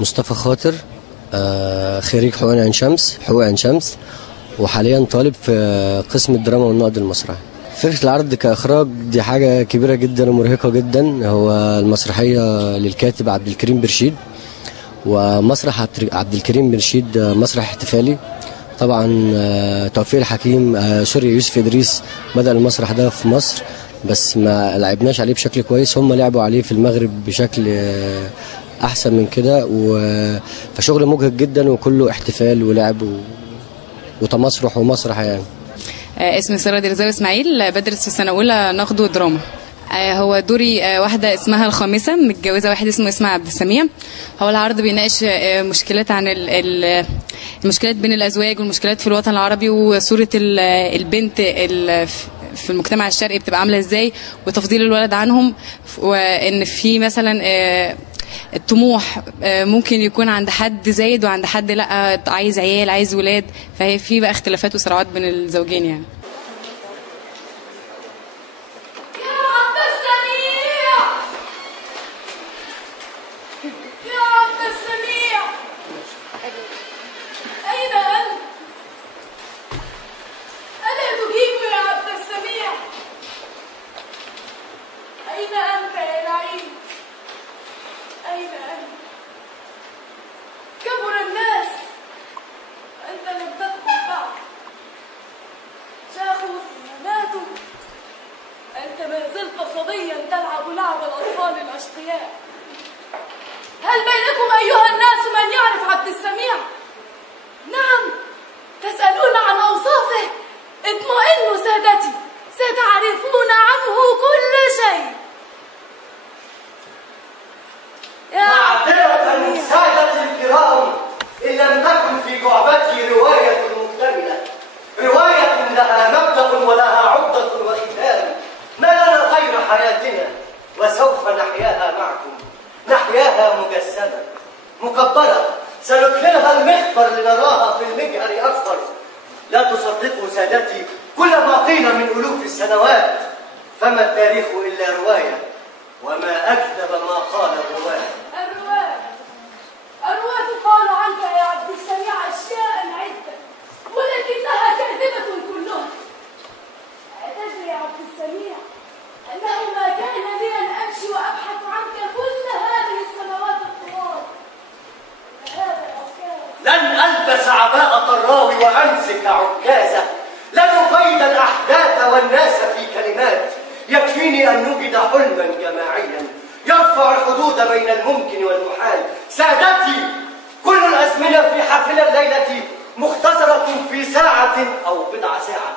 مصطفى خاطر، خريج حقوق عين شمس، وحاليا طالب في قسم الدراما والنقد المسرحي. فكرة العرض كإخراج دي حاجة كبيرة جدا ومرهقة جدا. هو المسرحية للكاتب عبد الكريم برشيد، ومسرح عبد الكريم برشيد مسرح احتفالي. طبعا توفيق الحكيم يوسف إدريس بدأ المسرح ده في مصر، بس ما لعبناش عليه بشكل كويس. هم لعبوا عليه في المغرب بشكل احسن من كده، فشغل مجهد جدا وكله احتفال ولعب وتمسرح ومسرح يعني. اسمي سارة درزاوي اسماعيل، بدرس في سنة أولى نقد ودراما. هو دوري واحدة اسمها الخامسة، متجوزة واحد اسمه عبد السميع. هو العرض بيناقش مشكلات عن المشكلات بين الأزواج والمشكلات في الوطن العربي، وصورة البنت في المجتمع الشرقي بتبقى عاملة ازاي، وتفضيل الولد عنهم، وان في مثلا الطموح ممكن يكون عند حد زايد وعند حد لا، عايز عيال عايز ولاد، فهي في بقى اختلافات وصراعات بين الزوجين يعني. هل بينكم أيها الناس من يعرف عبد السميع؟ نعم، تسألون عن أوصافه؟ اطمئنوا سادتي، ستعرفون عنه كل شيء. معذرة من سادتي الكرام إن لم تكن في جعبتي رواية مكتملة، رواية لها مبدأ ولها عقدة وختام. ما لنا غير حياتنا وسوف نحياها معكم، نحياها مجسمة مكبرة، سندخلها المخبر لنراها في المجهر أكبر. لا تصدقوا سادتي كل ما قيل من ألوف السنوات، فما التاريخ إلا رواية، وما أكذب ما قال الرواة. الرواة قالوا عنك يا عبد السميع أشياء عدة، ولكنها كاذبة كلها. أتدري يا عبد السميع أنه ما كان لي أن أمشي وأبحث عنك كل هذه السنوات الطوال. هذا العكاز لن ألبس عباءة الراوي وأمسك عكازة، لن أقيد الأحداث والناس في كلمات. يكفيني أن نجد حلما جماعيا يرفع الحدود بين الممكن والمحال. سادتي، كل الأزمنة في حفل الليلة مختصرة في ساعة أو بضع ساعات.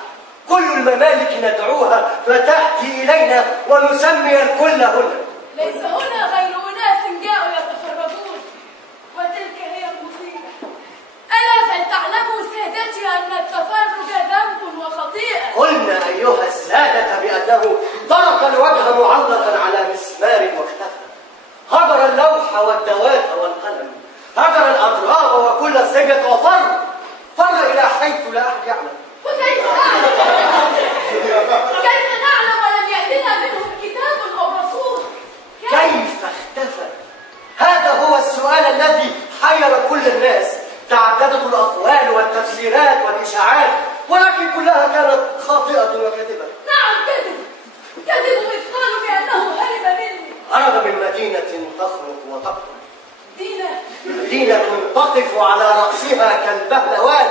كل الممالك ندعوها فتأتي إلينا ونسمي الكل هنا. ليس هنا غير أناس جاءوا يتفرجون، وتلك هي المصيبة. ألا فلتعلموا سادتي أن التفرج ذنب وخطيئة. قلنا أيها السادة بأنه ترك الوجه معلقا على مسمار واختفى، هجر اللوح والدوات والقلم، هجر الأضراب وكل الصيغة وفر إلى حيث لا أحد يعلم. وكيف نعلم؟ كيف نعلم ولم يأتنا منهم كتاب أو رسول؟ كيف اختفى؟ هذا هو السؤال الذي حير كل الناس. تعددت الأقوال والتفسيرات والإشاعات، ولكن كلها كانت خاطئة وكاذبة. نعم، كذبوا إذ قالوا بأنه هرب مني. هرب من مدينة تخرق وتقتل، مدينة تقف على رأسها كالبهلوان،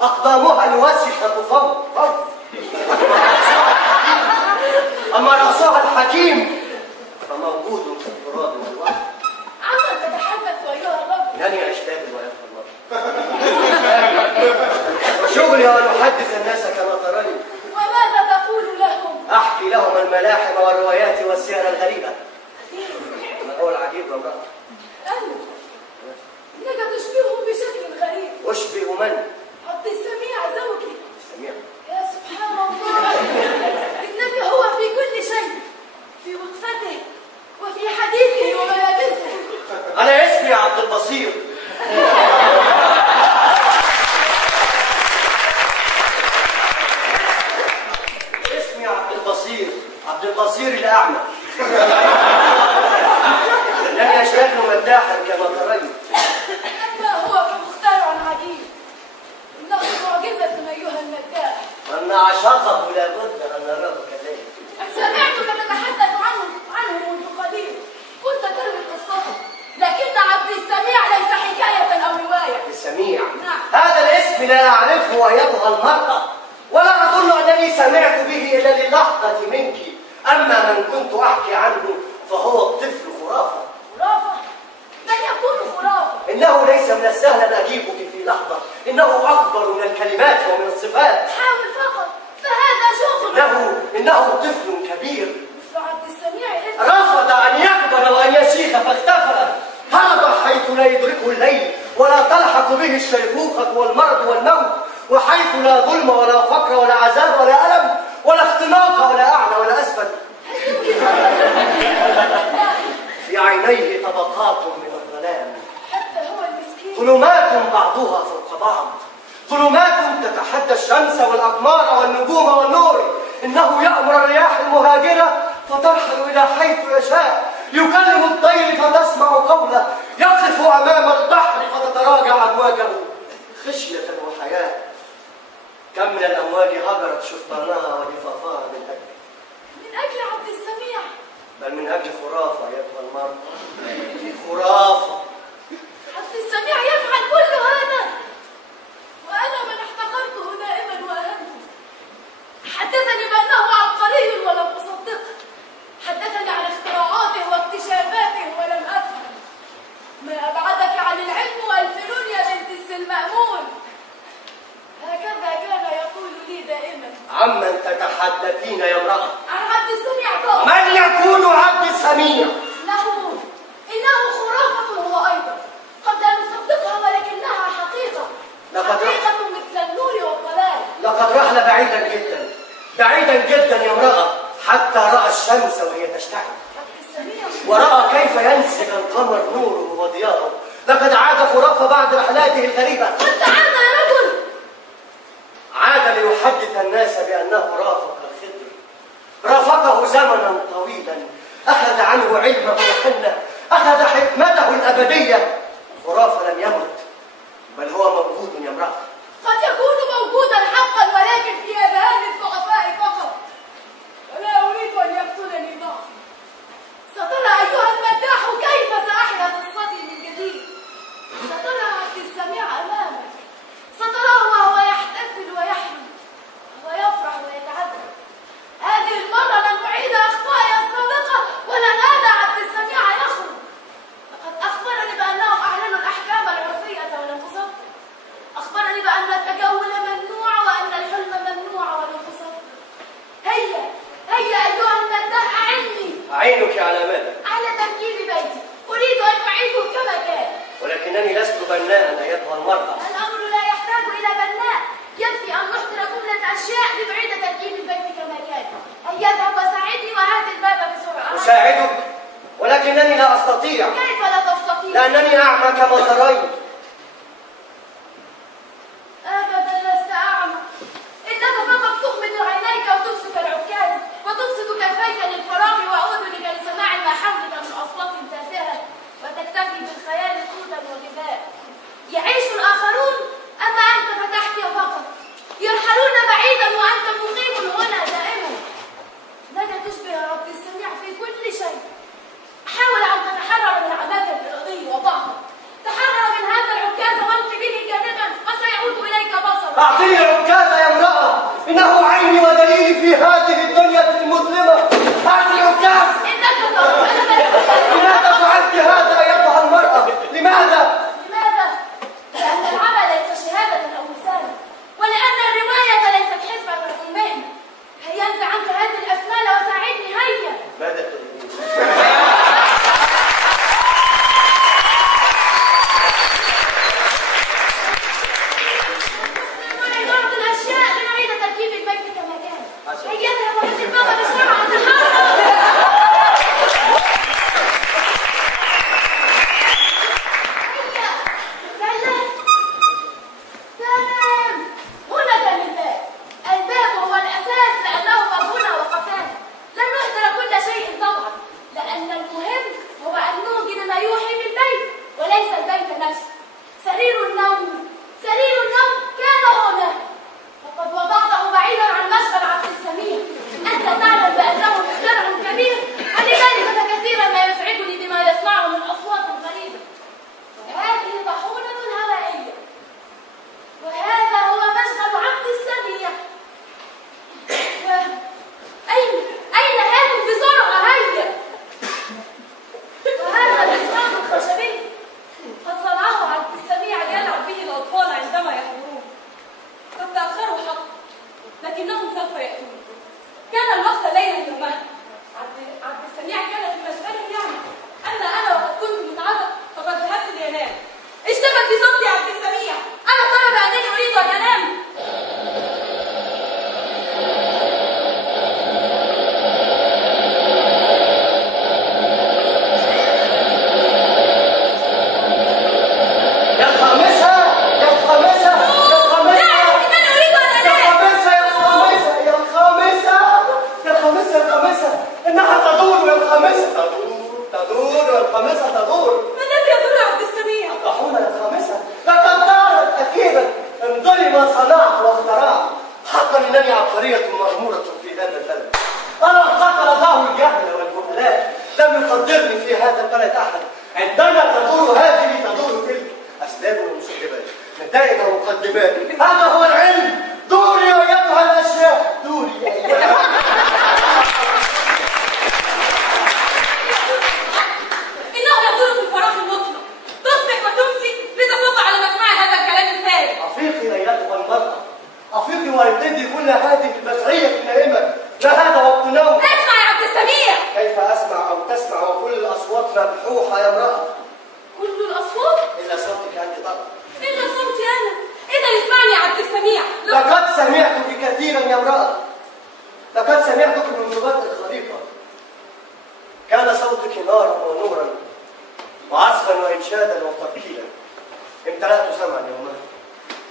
أقدامها الوسخة فوق. أما رأسها الحكيم فموجود في التراب والوحي. عما تتحدث أيها الرجل؟ لن يعش كامل ويبقى الله. وشغلي أن أحدث الناس كما تراني. وماذا تقول لهم؟ أحكي لهم الملاحم والروايات والسير الغريبة. ما هو العجيب يا امرأة؟ إنك تشبهه بشكل غريب. أشبه من؟ عبد السميع زوجي. السميع؟ يا سبحان الله، إنك هو في كل شيء، في وقفته وفي حديثه وملابسه. أنا اسمي عبد البصير. اسمي عبد البصير، عبد البصير الأعمى. لم يشتغل مداحا كما ترين. عشقه لابد ان نراه كذلك. سمعتك تتحدث عنه منذ قليل، كنت تروي قصته، لكن عبد السميع ليس حكاية أو رواية. عبد السميع؟ نعم. هذا الاسم لا أعرفه أيتها المرأة، ولا أظن أنني سمعت به إلا للحظة منك. أما من كنت أحكي عنه فهو الطفل خرافة. خرافة؟ من يكون خرافة؟ إنه ليس من السهل أن أجيبك في لحظة، إنه أكبر من الكلمات ومن الصفات. حاول فقط، فهذا شغل. إنه طفل كبير. مثل عبد السميع رفض أن يكبر وأن يشيخ فاختفى، هرب حيث لا يدركه الليل ولا تلحق به الشيخوخة والمرض والموت، وحيث لا ظلم ولا فقر ولا عذاب ولا ألم ولا اختناق ولا أعلى ولا أسفل. في عينيه طبقات من الظلام، حتى هو المسكين. ظلمات بعضها فوق بعض، ظلمات تتحدى الشمس والأقمار والنجوم والنور. إنه يأمر الرياح المهاجرة فترحل إلى حيث يشاء، يكلم الطير فتسمع قوله، يقف أمام البحر فتتراجع أمواجه خشية وحياء. كم من الأمواج هجرت شفطانها وجفافها من أجل عبد السميع، بل من أجل خرافة أيتها المرأة. خرافة. عبد السميع يفعل كل هذا وأنا من احتقرته دائما وأهنته. حدثني بأنه عبقري ولم أصدقه، حدثني عن اختراعاته واكتشافاته ولم أفهم. ما أبعدك عن العلم والفنون يا بنت السلمأمون. هكذا كان يقول لي دائما. عمن تتحدثين يا امرأة؟ عن عبد السميع طبعا. من يكون عبد السميع؟ إنه خرافة هو أيضا، قد لا نصدقها ولكنها حقيقة. حقيقة مثل النور والضلال. لقد رحل بعيدا جدا، بعيدا جدا يا امرأة، حتى رأى الشمس وهي تشتعل، ورأى كيف ينسج القمر نوره وضياءه. لقد عاد خرافة بعد رحلاته الغريبة. قد عاد يا رجل. عاد ليحدث الناس بأنه رافق الخضر، رافقه زمنا طويلا، أخذ عنه علمه وحنه، أخذ حكمته الأبدية. خرافة لم يمت، بل هو موجود يا امرأة. قد يكون موجودا حقا ولكن في أذهان الضعفاء فقط، ولا أريد أن يقتلني ضعفي. سترى أيها المداح كيف سأحيا قصتي من جديد. سترى عبد السميع أمامك، ستراه وهو يحتفل ويحلم ويفرح ويتعذب. هذه المرة لن أعيد أخطائي السابقة ولن أدع عبد السميع يخرج. لقد أخبرني بأنهم أعلنوا الأحكام العرفية ولم أصدق. أخبرني بأن التجول ممنوع وأن الحلم ممنوع ولم أصدق. هيا أيها المداح أعينك على ماذا؟ على تركيب بيتي. أريد أن أعيده كما كان. ولكنني لست بناء أيتها المرأة. الأمر لا يحتاج إلى بناء، يكفي أن نحضر جملة أشياء لنعيد تركيب البيت كما كان. هيا اذهب وساعدني وهات الباب بسرعة. أساعدك ولكنني لا أستطيع. كيف لا تستطيع؟ لأنني أعمى كما ترين. أبدا لست أعمى، إنك فقط تغمض عينيك وتمسك العكاز وتبسط كفيك للفراغ وأذنك لسماع ما حولك من أصوات تافهة، وتكتفي بالخيال قوتا وغذاء. يعيش الآخرون أما أنت فتحكي فقط، يرحلون بعيدا وأنت مقيم هنا دائما. لك تشبه عبد السميع في كل شيء. حاول أن تتحرر من عماك الإرادي وضعفك. تحرر من هذا العكاز وامضي به جانبا وسيعود إليك بصرك. أعطيني العكاز يا امرأة، إنه عيني ودليلي في هذه الدنيا المظلمة. أعطي العكاز. إنك تظلم. لماذا فعلت هذا أيتها المرأة؟ لماذا؟ لأن العمل ليس شهادة أو رسالة، ولأن الرواية ليست حزبة أو مهنة. هيا انزع عنك هذه الأسمال وساعدني. هيا. ماذا تريدين؟ أريد ما صنعت واخترعت. حقا انني عبقريه مغموره في هذا البلد. انا قتل الله الجهل والجهلاء، لم يقدرني في هذا البلد احد. عندما تدور هذه تدور تلك، اسباب ومسببات، نتائج ومقدمات. هذا هو العلم. دوري ايتها الاشياء، دوري ايتها. انه يدور في الفراغ المطلق، تصبح وتمسي لتصب على مسمع هذا الكلام الفارغ. افيقي ايتها المراه، افيقي وابتدي كل هذه البشريه النائمه. لا هذا وقت نوم. اسمع يا عبد السميع. كيف اسمع او تسمع وكل الاصوات مبحوحه يا امراه؟ كل الاصوات الا صوتك انت طبعا. الا صوتي انا. اذا اسمعني يا عبد السميع. لقد سمعتك كثيرا يا امراه، لقد سمعتك من لغات الخليقه. كان صوتك نارا ونورا وعزفا وانشادا وتركيلا. امتلأت سمعا يوما،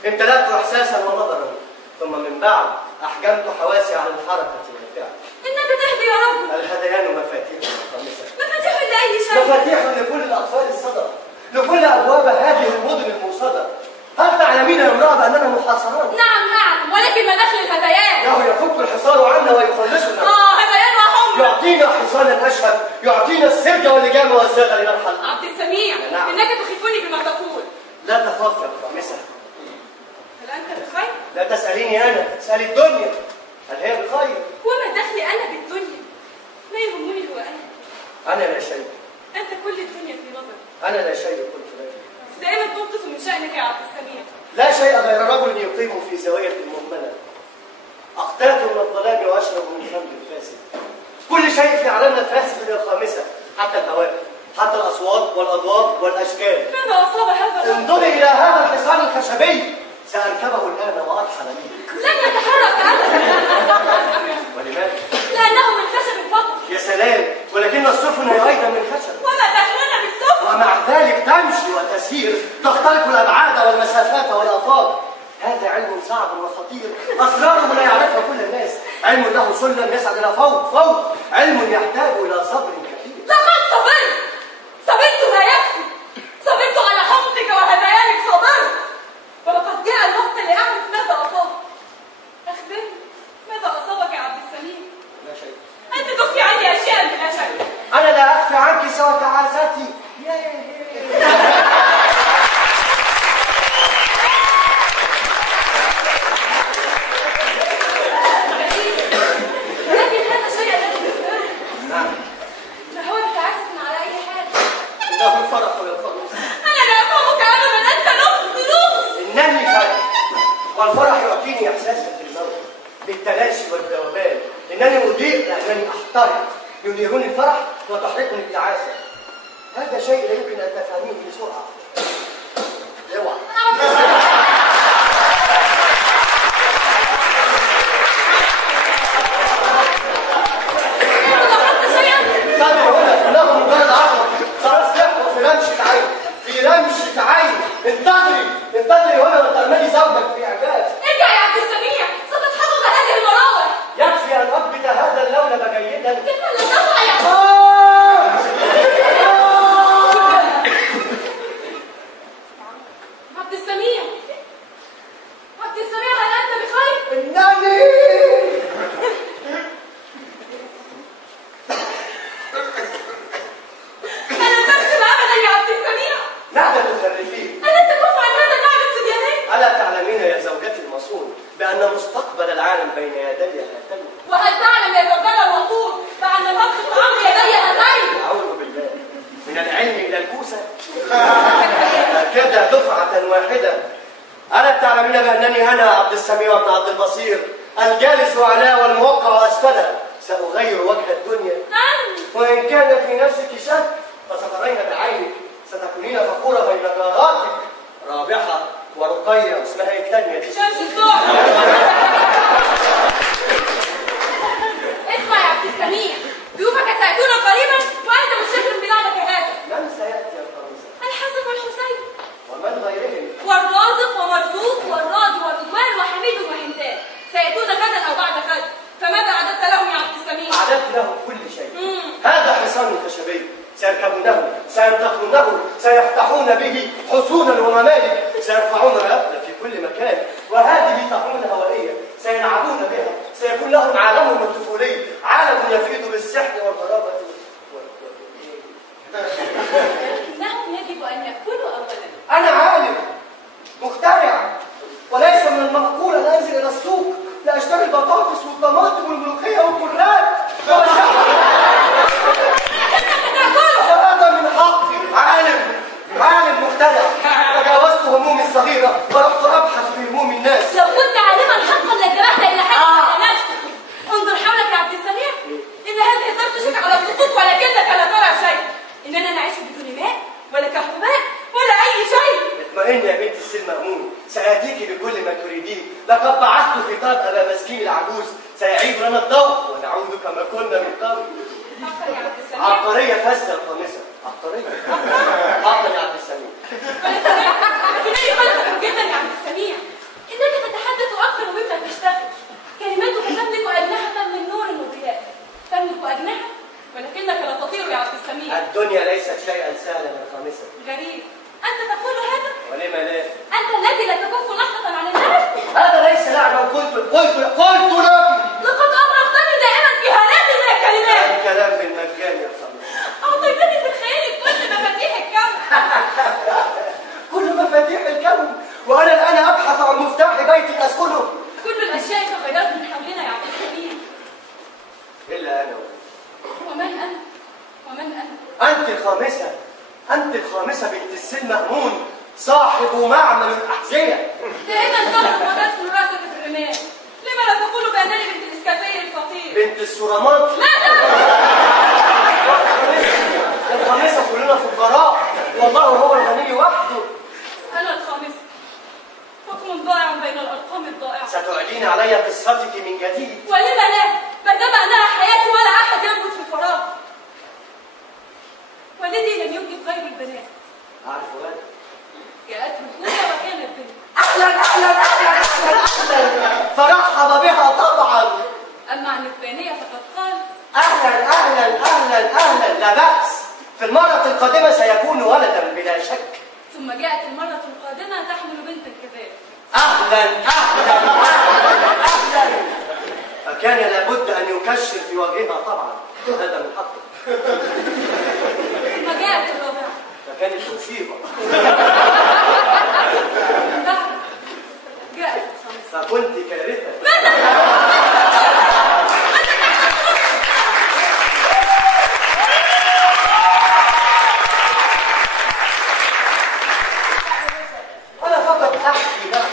امتلأت احساسا ونظرا، ثم من بعد احجمت حواسي عن الحركه والفعل. انك تهدي يا رب. الهذيان مفاتيح خامسه. مفاتيح لاي شيء. مفاتيح لكل الاطفال الصدى، لكل ابواب هذه المدن الموصده. هل تعلمين يا امراه باننا محاصرون؟ نعم ولكن ما دخل الهذيان؟ انه يفك الحصار عنا ويخلصنا. هذيان وحمر. يعطينا حصانا اشهد، يعطينا السرج واللجام والزاد لنرحل. عبد السميع. نعم. انك تخيفني بما تقول. لا تخاف يا خامسه. هل انت بخير؟ لا تساليني انا، اسالي الدنيا. هل هي بخير؟ وما دخلي انا بالدنيا؟ ما يهمني هو انا لا شيء. انت كل الدنيا في نظري. انا لا شيء قلت لك. دائما تنقص من شأنك يا عبد السميع. لا شيء غير رجل يقيم في زاوية مهملة. أقتات من الظلام وأشرب من خمر الفاسد. كل شيء في عالمنا فاسد من الخامسة، حتى الهواء، حتى الأصوات والأضواء والأشكال. ماذا أصاب هذا الرجل؟ انظري إلى هذا الحصان الخشبي، سأركبه الآن وأرحل به. لن يتحرك أبدا. ولماذا؟ لأنه من خشب فقط. يا سلام، ولكن السفن هي أيضا من خشب. وما دخلنا بالسفن؟ ومع ذلك تمشي وتسير، تخترق الأبعاد والمسافات والآفاق. هذا علم صعب وخطير، أسراره لا يعرفها كل الناس. علم له سلم يسعد إلى فوق، علم يحتاج إلى صبر كثير. لقد صبرت لا يكفي. صبرت على حقك وهذيانك صبرت. ولقد جاء الوقت لأعرف ماذا أصابك. أخبرني ماذا أصابك يا عبد السميع؟ لا شيء. أنت تخفي عني أشياء بلا شك. أنا لا أخفي عنك سوى تعازتي. لكن هذا شيء الذي يفهم. نعم. فهو متعسف على أي حال. إنه الفرح والفرح. أنا لا أفهمك أبدا. أنت لغز. إنني فرح، والفرح يعطيني إحساسا بالموت، بالتلاشي والذوبان. إنني أضيء لأنني أحترق، يديرني الفرح وتحرقني التعاسة. هذا شيء لا يمكن أن تفهميه بسرعة. اوعى. انتظر هنا، إنه مجرد عقل. سأصلحه في رمشة عين، في رمشة عين. انتظري هنا وتأملي زوجك في إعجاز. ارجع يا عبد السميع. ستتحقق هذه المراوح. يكفي أن أضبط هذا اللون جيدا. كيف لا تفعل يا عبد السميع؟ عبد السميع، هل أنت بخير؟ إنني أنا ترسم أبدا يا عبد السميع. نحن مخرفين. ألا أنت تفعل هذا اللعب الصبياني؟ ألا تعلمين يا زوجتي المصون بأن مستقبل العالم بين يدي هاتين؟ وهل تعلم يا زوجنا الوقور بأن طبخ الطعام يدي هاتين؟ أعوذ بالله. من العلم إلى الكوسة هكذا دفعة واحدة. ألا تعلمين بأنني أنا عبد السميع بن عبد البصير، الجالس أعلى والموقع أسفله، سأغير وجه الدنيا. وإن كان في نفسك شك فسترين بعينك، ستكونين فخورة بين جاراتك رابحة ورقية. اسمها إيه الثانية دي؟ شمس الضوء. اسمع يا عبد السميع، ضيوفك سيأتون قريبا وأنت مشتغل بلعبك هذا. من سيأتي يا فارس؟ الحسن والحسين ومن غيرهم؟ والرازق ومرزوق والراضي ورضوان وحميد وهندان سيأتون غدا أو بعد غد. فماذا أعددت لهم يا عبد السميع؟ أعددت لهم كل شيء. هذا حصان خشبي سيركبونه، سينتقلونه، سيفتحون به حصونا وممالك، سيرفعون الأبل في كل مكان، وهذه طاحونة هوائية سيلعبون بها، سيكون لهم عالمهم الطفولي، عالم يفيض بالسحر والغرابة لكنهم يجب أن يأكلوا أولا. أنا عالم مخترع، وليس من المعقول أن أنزل إلى السوق لأشتري البطاطس والطماطم والملوخية والكرات هذا من حقي. عالم مخترع، تجاوزت همومي الصغيرة ورحت أبحث في هموم الناس. لو كنت عالما حقا لانتبهت إلى حاجة على نفسك. انظر حولك يا عبد السميع، إن هذه الدار تشرك على السقوط ولكنك لا ترى شيء. إننا نعيش بدون ماء ولا كهرباء ولا أي شيء. اطمئن يا بنت السي المأمون، سآتيك بكل ما تريدين. لقد بعثت خطاب أبا مسكين العجوز سيعيد لنا الضوء ونعود كما كنا من قبل. عبقرية فاسدة الخامسة. عبقرية. حقا يا عبد السميع. لكنني قلقت جدا يا عبد السميع. إنك تتحدث أكثر مما تشتغل. كلماتك تملك أجنحة من نور وضياء. تملك أجنحة ولكنك لا تطير يا عبد السميع. الدنيا ليست شيئا سهلا يا خامسة. غريب، أنت تقول هذا؟ ولما لا؟ أنت الذي لا تكف لحظة عن اللعب. هذا ليس لعبا. قلت لك. لقد أمرقتني دائما في هلاك من الكلمات. الكلام بالمجان يا خامسة. أعطيتني في الخيال كل مفاتيح الكون. كل مفاتيح الكون، وأنا الآن أبحث عن مفتاح بيت أسكنه. كل الأشياء تغيرت من حولنا يا عبد السميع. إلا أنا. ومن أنت؟ ومن أنت؟ أنت الخامسة بنت السي المأمون، صاحب معمل الأحذية. دائما تهرب وتدخل راسك في الرمال. لما لا تقول بأنني بنت الإسكافية الفقير؟ بنت السورامات. الخامسة كلنا فقراء، والله هو الغني وحده. أنا الخامسة، حكم ضائع بين الأرقام الضائعة. ستعيدين علي قصتك من جديد. ولم لا؟ بينما أنها حياتي ولا أحد ينبت في الفراغ. والدي لم ينجب غير البنات. أعرف هذا. جاءت الأولى وكانت بنت. أهلا. فرحب بها طبعا. أما عن الثانية فقد قال أهلا، لا بأس. في المرة القادمة سيكون ولدا بلا شك. ثم جاءت المرة القادمة تحمل بنتا كذلك. أهلا. فكان لابد أن يكشر في وجهها طبعا، هذا من حقه. ثم جاءت الرابعة فكانت مصيبة. جاءت الخامسة فكنت كارثة. أنا فقط أحكي لك،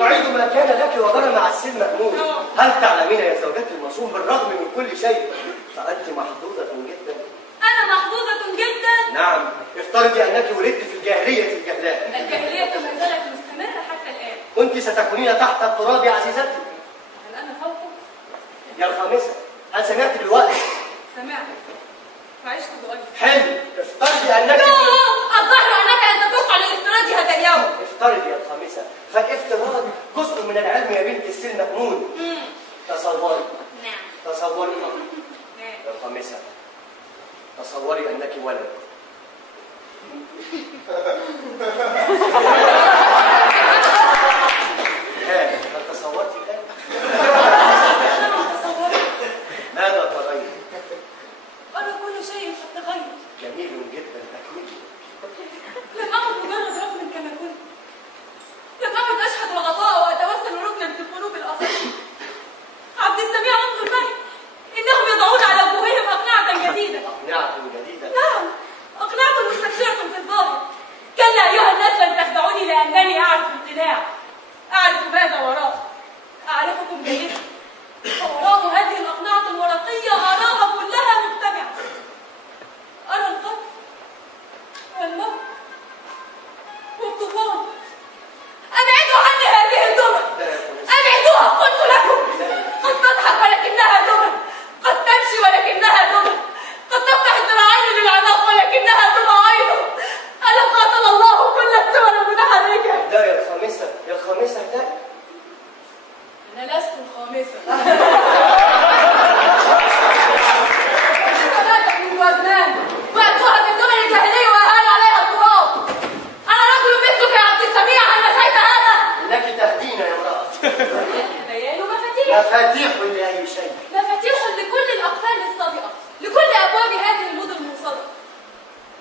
أعيد ما كان لك وجرى مع السي المأمون. هل تعلمين يا زوجتي المصون بالرغم من كل شيء فأنت محظوظة جدا؟ أنا محظوظة جدا. نعم، افترضي أنك ولدت في الجاهلية الجهلاء. الجاهلية ما زالت مستمرة حتى الآن. كنت ستكونين تحت التراب يا عزيزتي. هل أنا فوقه؟ يا الخامسة، هل سمعت بالوقت؟ سمعت وعشت بأيضا. حلو، افترضي أنك الظاهر أنك أن تتوقع لافتراضي هذا اليوم. افترضي يا الخامسة، فالافتراض جزء من العلم يا بنت السي المأمون. تصوري. نعم. تصوري نعم. يا الخامسة، تصوري أنك ولد. هل تصورت الآن؟ نعم تصورت. ماذا ترين؟ أرى كل شيء قد تغير. جميل جدا تكويني. لم أعد مجرد رجل كما كنت. لم أعد أشهد الغطاء وأتوسل ركنا في قلوب الآخرين. عبد السميع انظر معي، إنهم يضعون على وجوههم أقنعة جديدة. أقنعة جديدة؟ نعم، أقنعة مستبشرة في الظاهر. كلا أيها الناس مفاتيح لأي شيء. مفاتيح لكل الأقفال الصادقة، لكل أبواب هذه المدن الموصدة.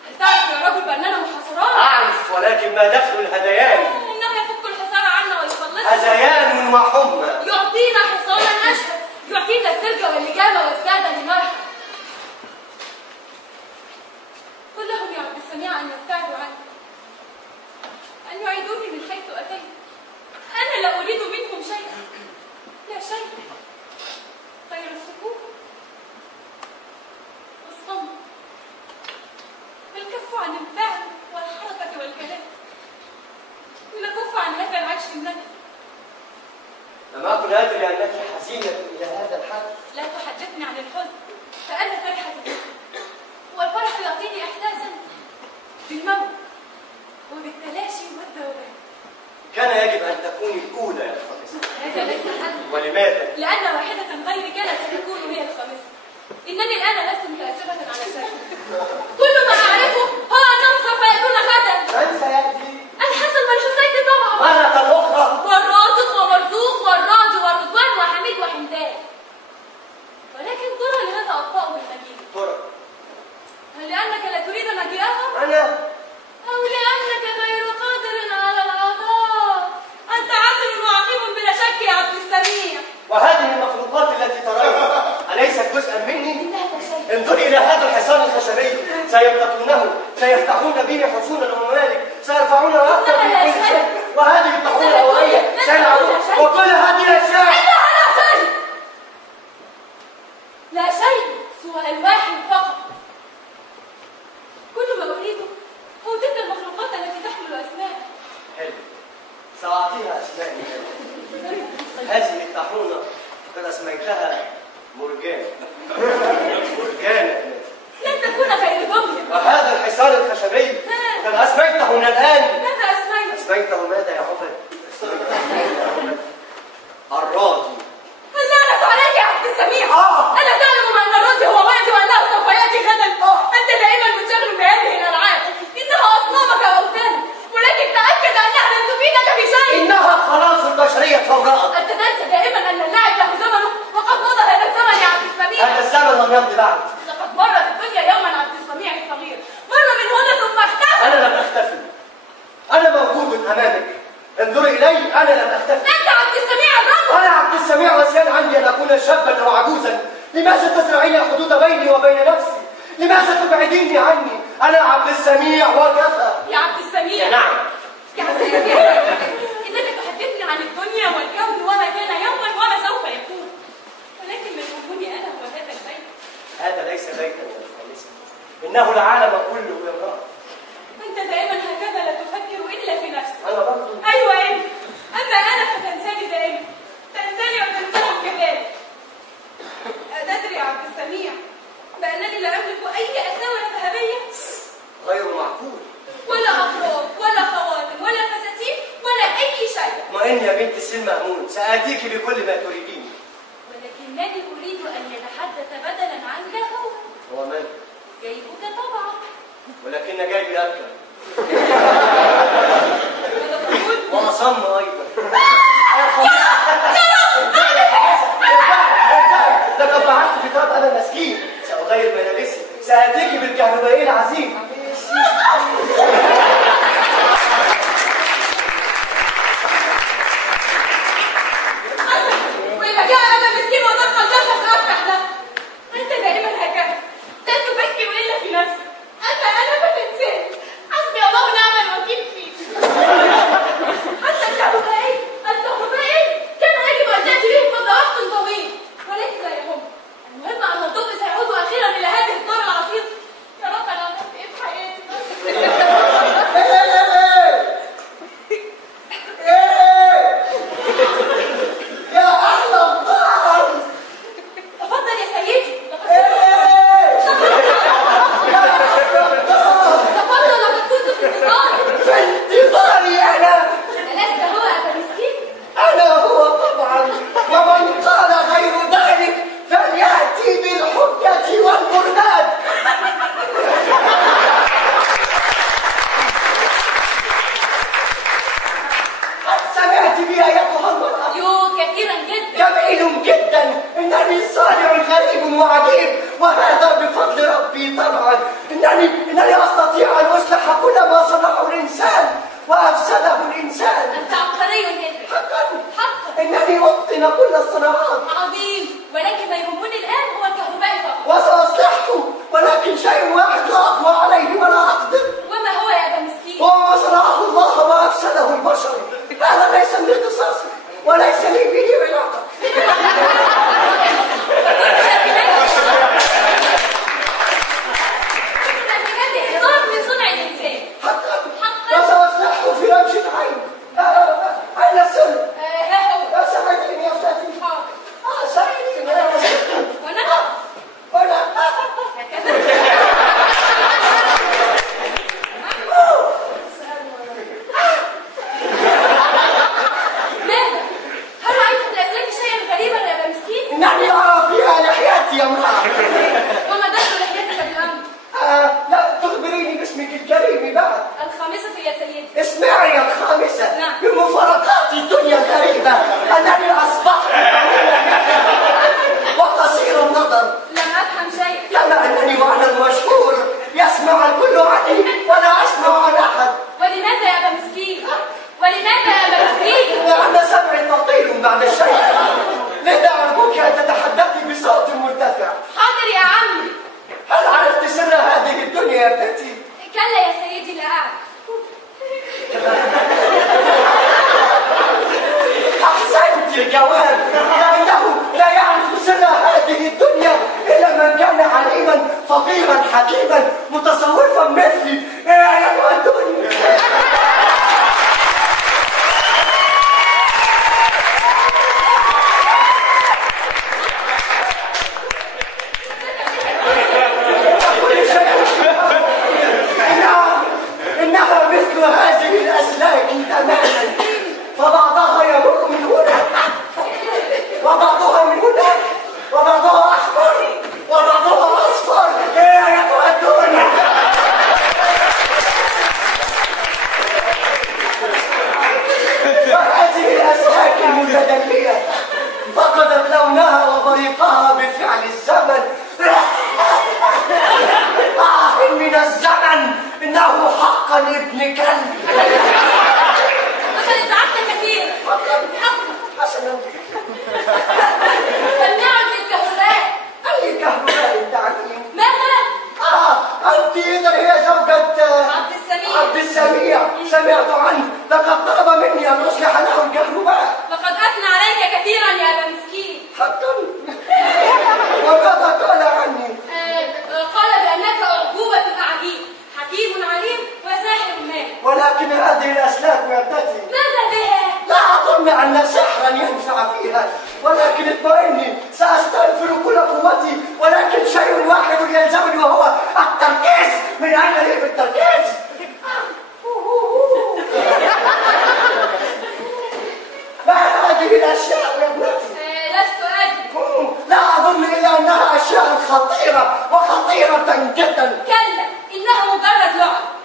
هل تعرف يا رجل بأننا محاصرات؟ أعرف، ولكن ما دخل الهذيان؟ إنه يفك الحصار عنا ويخلصنا. هذيان وحمى. يعطينا حصانا نشهد، يعطينا السرج واللجام والسادة لنرحب. قل لهم يا عبد السميع أن يبتعدوا عني، أن يعيدوني من حيث أتيت. أنا لا أريد منهم شيئا، لا شيء غير السكوت والصمت والكف عن الفعل والحركة والكلام، ونكف عن هذا العيش الندى. لم أكن أدري أنك حزينة إلى هذا الحد. لا تحدثني عن الحزن، فأنا فرحة به، والفرح يعطيني إحساسا بالموت وبالتلاشي والذوبان. كان يجب أن تكوني الأولى يا الخامسة. هذا ليس حل. ولماذا؟ لأن واحدة غيري كانت ستكون هي الخامسة. إنني الآن لست متأسفة على شيء. كل ما أعرفه هو أنهم سوف يأتون غدا. من سيأتي؟ الحسن والحسين طبعا. مرة أخرى. والرازق ومرزوق والراجي والرضوان وحميد وحمدان. ولكن ترى لماذا أبطأوا بالمجيء؟ ترى. هل لأنك لا تريد مجيئهم؟ أنا؟ أو لأنك غير قادر على العطاء؟ أنت عاقل وعقيم بلا شك يا عبد السميع. وهذه المخلوقات التي تريها أليست جزءا مني؟ إنها شيء. انظري إلى هذا الحصان الخشبي، سيمتطونه، سيفتحون به حصونا وممالك، سيرفعون رأسا في كل شيء، وهذه الطاحونة الهوائية سيلعبون، وكل هذه الأشياء. إنها لا شيء. لا شيء سوى ألواح فقط. كل ما أريده هو تلك المخلوقات التي تحمل أسماء. حلو، سأعطيها أسماء. هذه الطاحونة قد أسميتها مرجان. مرجان. لن تكون خير دمية. وهذا الحصان الخشبي قد أسميته من الآن. ماذا أسميت؟ أسميته ماذا يا عبد؟ الراضي. اللعنة عليك يا عبد السميع. ألا تعلم أن الراضي هو وقت وأنه سوف يأتي غدا؟ أنت دائما متشغل بهذه الألعاب، إنها أصنامك وأوثانك، ولكن تأكد أنها لن تفيدك بشيء. إنها خلاص البشرية فورأت. أنت تنسى دائما أن اللعب له زمنه، وقد مضى هذا الزمن يا عبد السميع. هذا الزمن لم يمضي بعد. لقد مرت الدنيا يوما عبد السميع الصغير، مر من هنا ثم اختفى. أنا لم أختفي، أنا موجود أمامك، انظري إلي، أنا لم أختفي. أنت عبد السميع الرجل. أنا عبد السميع، وسيان عندي أن أكون شابا أو عجوزا. لماذا تزرعين الحدود بيني وبين نفسي؟ لماذا تبعديني عني؟ أنا عبد السميع وكفى. يا عبد السميع. نعم. يا عبد السميع، إنك تحدثني عن الدنيا والكون وما كان يوما وما سوف يكون، ولكن من وجودي أنا هو هذا البيت. هذا ليس بيتا يا الخالصة، إنه العالم كله يا امرأة. أنت دائما هكذا لا تفكر إلا في نفسك. أنا برضه. أيوة أنت، أما أنا فتنساني دائما، تنساني وتنساني كذلك. أتدري يا عبد السميع بأنني لا أملك أي أساور ذهبية؟ غير معقول. ولا أقراط ولا خواتم ولا فساتين ولا أي شيء. اطمئني يا بنت السن مأمون، سآتيك بكل ما تريدين. ولكنني أريد أن يتحدث بدلا عنك هو من؟ جيبك طبعا. ولكن جيبي أبكر. ماذا تقول؟ وأصم أيضا. لقد بعثت في طرف أنا مسكين، سأغير ملابسي، سآتيك بالكهربائي العظيم. وإذا جاء أنا مسكين وتبقى الجنة سأفتح له. أنت دائما هكذا، لا تفكر إلا في نفسك. أما أنا فتنساني. حسبي الله ونعم الوكيل فيك. كثيرا جدا. جميل جدا، إنني صانع غريب وعجيب، وهذا بفضل ربي طبعا. إنني أستطيع أن أصلح كل ما صنعه الإنسان وأفسده الإنسان. أنت عبقري جدا. حقا إنني أتقن كل الصناعات. عظيم، ولكن ما يهمني الآن هو الكهرباء فقط. وسأصلحه، ولكن شيء واحد لا أقوى عليه ولا أقدر. وما هو يا أبا مسكين؟ هو ما صنعه الله وأفسده البشر. هذا ليس من اختصاصي وليس لي به علاقة. من صنع الإنسان. حقا وسأصلحه في لمش العين. أين السر؟ ها هو. ساعديني يا فتاتي. ساعديني يا فتاتي. هنا. ماذا؟ هل رأيت في الأسلاك شيئا غريبا يا أبا مسكين؟ إنني أرى فيها لحياتي يا امرأة. وما دخل لحيتك بالأمر؟ لا تخبريني باسمك الكريم بعد. الخامسة يا سيدي. اسمعي يا الخامسة. نعم. من مفارقات الدنيا الغريبة أنني أصبحت وقصير النظر. لم أفهم شيء. كما أنني وأنا المشهور يسمع الكل عني ولا أسمع عن أحد. ولماذا يا أبا مسكين؟ ولماذا يا أبا مسكين؟ لأن سمعي ثقيل بعد الشيء، لذا أرجوك أن تتحدثي بصوت مرتفع. حاضر يا عمي. هل عرفت سر هذه الدنيا يا ابنتي؟ كلا يا سيدي لا أعرف. أحسنت الجواب، لأنه لا يعرف سر هذه الدنيا إلا من كان عليما فقيرا حكيما متصوفا مثلي. يا أيها الدنيا. إنها مثل هذه الأسلاك تماما، فبعضها يمر من هنا وبعضها من هناك وبعضها أحمر وبعضها أصفر. يا أيها الدنيا. وهذه الأسلاك المتدلية فقدت لونها وبريقها بفعل الزمن. من الزمن إنه حقا ابن كلب. لقد ازعجت كثيرا. حقا. حسنا. فلنعد للكهرباء. أي كهرباء التعليم؟ ماذا؟ أنت إذا هي زوجة عبد السميع. سمعت عنه، لقد طلب مني أن أصلح له الكهرباء. لقد أثنى عليك كثيرا يا أبا مسكين. حقا. وماذا قال عني؟ قال بأنك أعجوبة عجيب، حكيم عليم وساحر ماهر. ولكن هذه الأسلاك يا ابنتي ماذا بها؟ لا أظن أن سحرا ينفع فيها، ولكن اطمئني سأستنفر كل قوتي، ولكن شيء واحد يلزمني وهو التركيز. من أين لي بالتركيز؟ ما هذه الأشياء يا ابنتي؟ لست أدري. لا أظن إلا أنها أشياء خطيرة وخطيرة جدا. كلا، إنها مجرد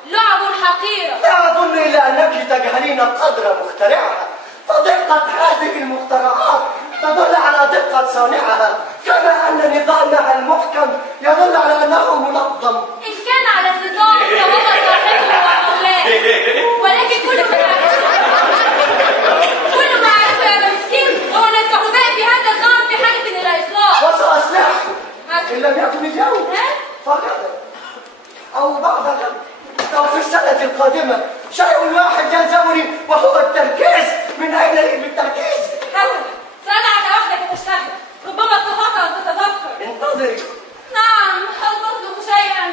لعب حقيرة. لا أظن إلا أنك تجهلين قدر مخترعها، فدقة هذه المخترعات تدل على دقة صانعها، كما أن نظامها المحكم يدل على أنه منظم. إن كان على النظام فهو صاحبه ومولاه، ولكن كل ما أعرفه يا أبا مسكين هو أن الكهرباء في هذا النظام بحاجة إلى إصلاح. وسأصلحه إن لم يكن اليوم فغدا أو بعد غد أو في السنة القادمة. شيء واحد يلزمني وهو التركيز. من أين لي بالتركيز؟ حسنا، سأدعك وحدك تشتغل، ربما استطعت أن تتذكر. انتظري. نعم، هل تطلب شيئا؟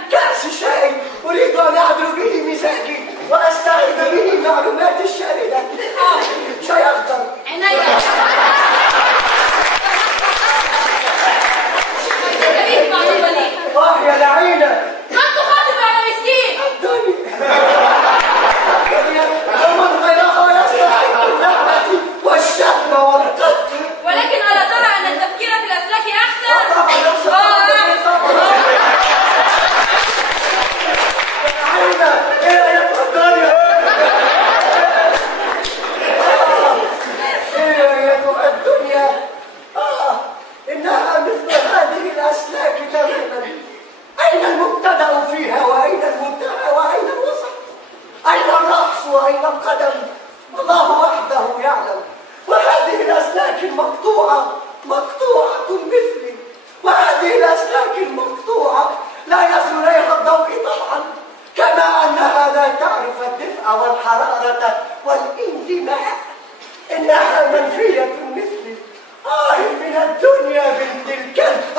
مسكينة إنها منفية مثلي. من الدنيا بنت الكلب.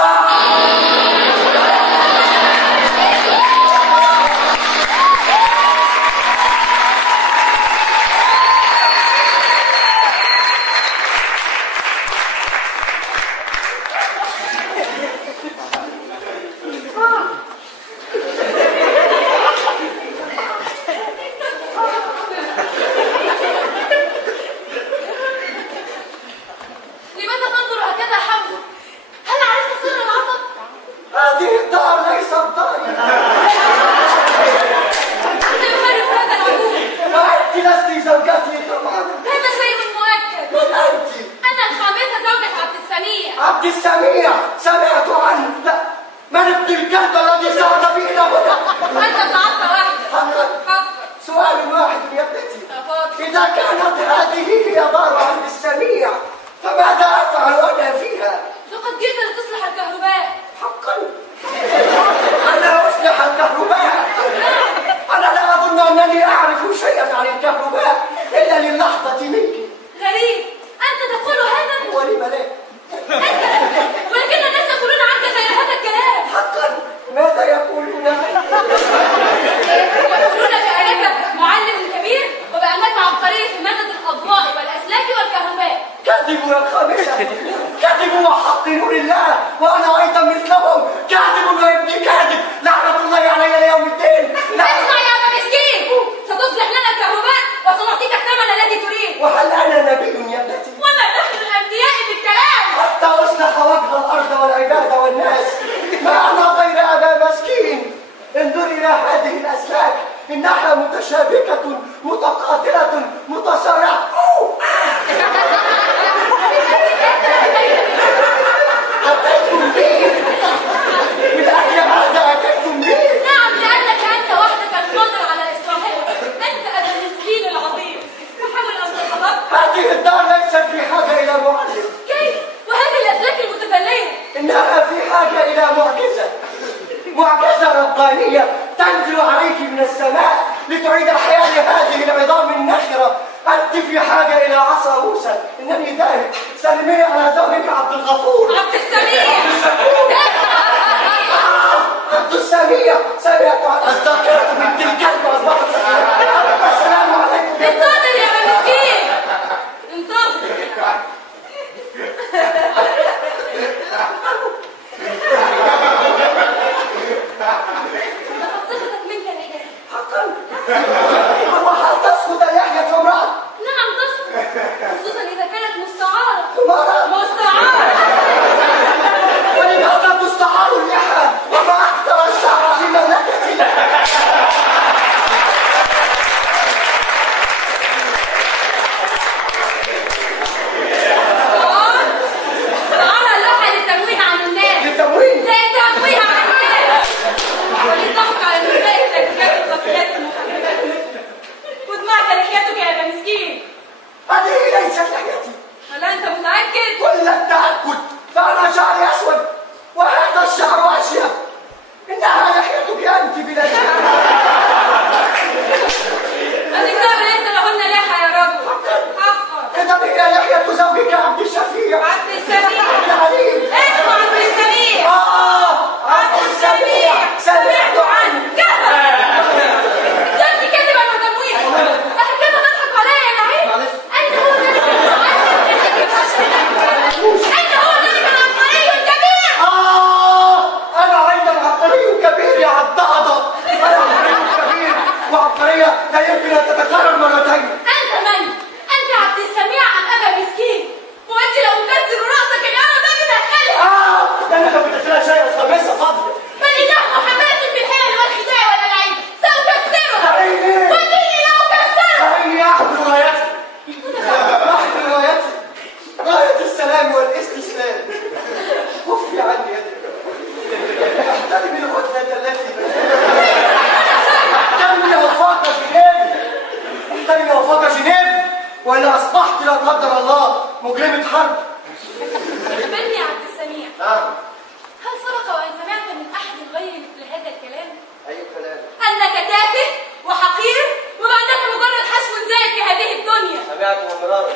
أنك تافه وحقير وما أنك مجرد حشو زيك في هذه الدنيا. سمعت ومرارا،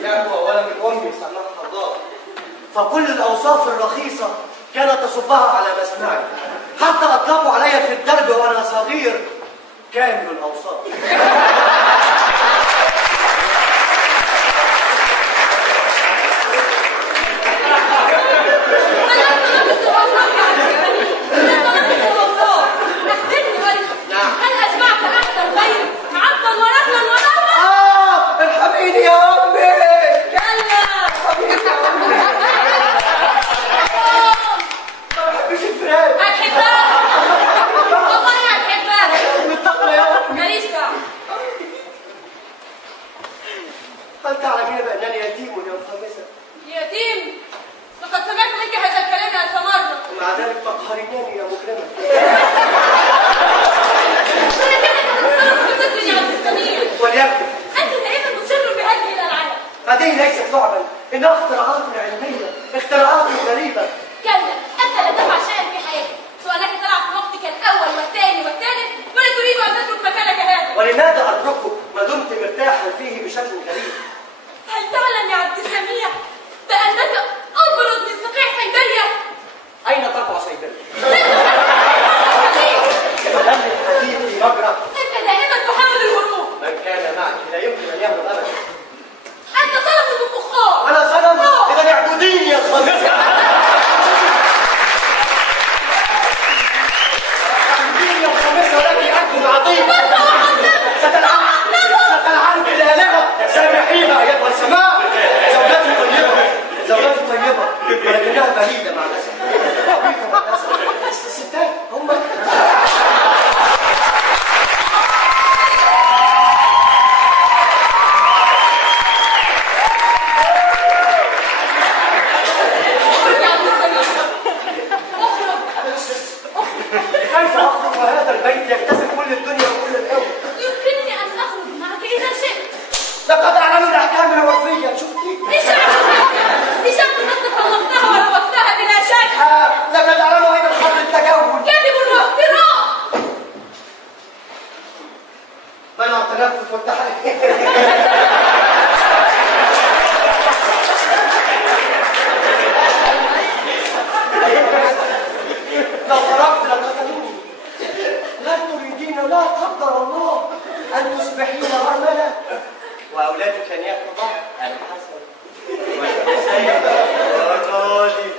سمعت أولا من أمي سمعها الله، فكل الأوصاف الرخيصة كانت تصبها على مسمعي، حتى أطلقوا علي في الدرب وأنا صغير كامل الأوصاف. الحقيني يا أمي. يلا. ما بحبش الفراق. هتحبها. والله هتحبها. متقلة يا أمي. ماليش دعوة. هل تعلمين بأنني يتيم يا خامسة؟ يتيم. لقد سمعت منك هذا الكلام 1000 مرة. ومع ذلك تقهرينني يا مكرمة. وليكن أنت دائما مصر بهذه الألعاب. هذه ليست لعبا، إنها اختراعات علمية، اختراعات غريبة. كلا، أنت لا تفعل شيئا في حياتك، سواء تلعب في وقتك الأول والثاني والثالث، ولا تريد أن تترك مكانك هذا. ولماذا أتركه ما دمت مرتاحا فيه بشكل غريب؟ هل تعلم يا عبد السميع بأنك أبرد من صقيع سيبريا؟ أين تقع سيدنا؟ لم الحديد في مجرى. أنت دائما تحاول الهروب. من كان معك لا يمكن أن يهرب أبدا. أنت صنم بالفخار. أنا صنم؟ إذا اعبديني يا خامسة. اعبديني يا خامسة ولكن أكون عظيما. ستلعنك الآلهة سامحيها أيتها السماء. زوجتي طيبة، زوجتي طيبة، ولكنها بعيدة مع الأسف. بعيدة مع الأسف. الستات هم كيف أخرج وهذا البيت يكتسب كل الدنيا وكل الأول؟ يمكنني أن أخرج معك إذا شئت. لقد أعلنوا الأحكام الوفية، شفتي؟ لشعب نفسك طلقتها وروقتها بلا شك. لقد أعلنوا أيضا حرب التجول. كذب وافتراء. منع التنفس والتحريك. لو خرجت لقتلوني. لا تريدين، لا قدر الله، أن تصبحين أرملة وأولادك أن يأكلوا بعض. الحسن والحسين والغالي.